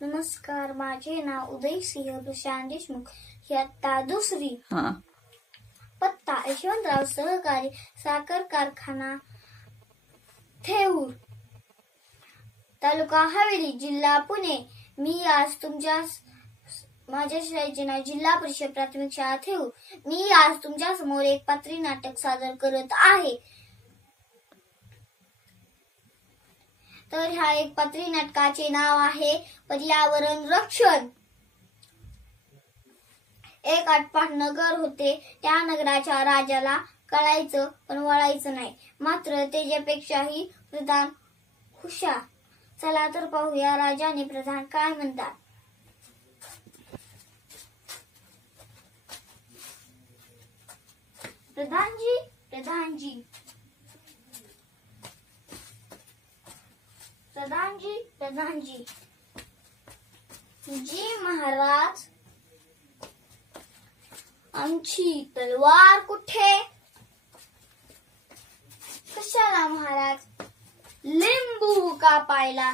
नमस्कार, माझे नाव उदय सिंह प्रशांत देशमुख. इयत्ता दुसरी. पत्ता यशवंतराव सहकारी साखर कारखाना थेऊर, तालुका हवेली, जिल्हा पुणे. मी आज माझ्या शाळेचे नाव जिल्हा परिषद प्राथमिक शाळा थेऊर. मी आज तुमच्या समोर एक पात्री नाटक सादर करत आहे. तर ह्या एक पात्री नाटकाचे नाव आहे पर्यावरण रक्षण. एक आटपाट नगर होते. त्या नगराच्या राजाला कळायचं पण वळायचं नाही. मात्र त्याच्यापेक्षाही प्रधान हुशार. चला तर पाहूया राजाने प्रधान काय म्हणतात. प्रधानजी, जी महाराज, आमची तलवार कुठे? कशाला महाराज? लिंबू कापायला.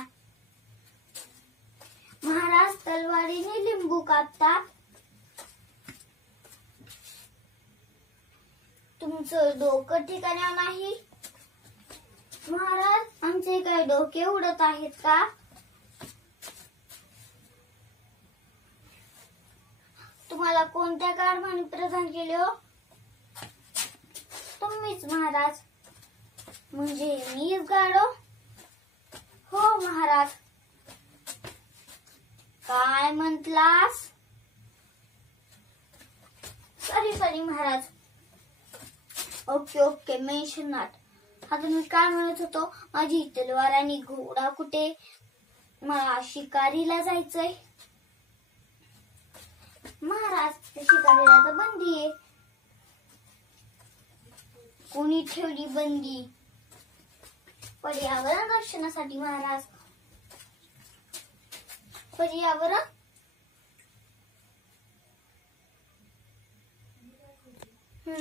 महाराज तलवारीने लिंबू कापतात? तुमचं डोकं ठिकाणी नाही? महाराज, आमचे काय डोके उडत आहेत का? तुम्हाला कोणत्या कारभाराने प्रधान केले हो? तुम्हीच महाराज. म्हणजे मीच गाडो? हो महाराज. काय म्हटलास? सॉरी महाराज. Okay mention not. आता मी काय म्हणत होतो, माझी तलवार आणि घोडा कुठे? मला शिकारीला जायचंय. महाराज, शिकारीला तर बंदी आहे. कोणी ठेवली बंदी? पर्यावरण रक्षणासाठी महाराज. पर्यावरण?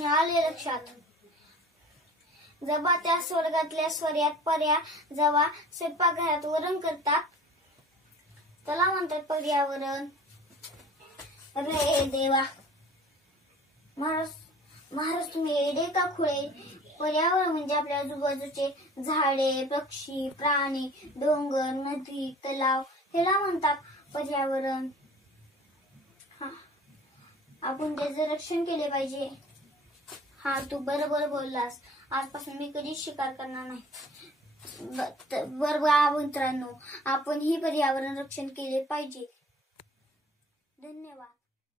आले लक्षात. जेव्हा त्या स्वर्गातल्या स्वर्यात पर्या जेव्हा स्वयंपाकघरात वरण करतात त्याला म्हणतात पर्यावरण. अरे देवा, महाराज तुम्ही एडे का खुळे? पर्यावरण म्हणजे आपल्या आजूबाजूचे झाडे, पक्षी, प्राणी, डोंगर, नदी, तलाव ह्याला म्हणतात पर्यावरण. आपण त्याचे रक्षण केले पाहिजे. तू बरोबर बोललास. आजपासून मी कधीच शिकार करणार नाही. बरोबर मित्रांनो, आपण ही पर्यावरण रक्षण केले पाहिजे. धन्यवाद.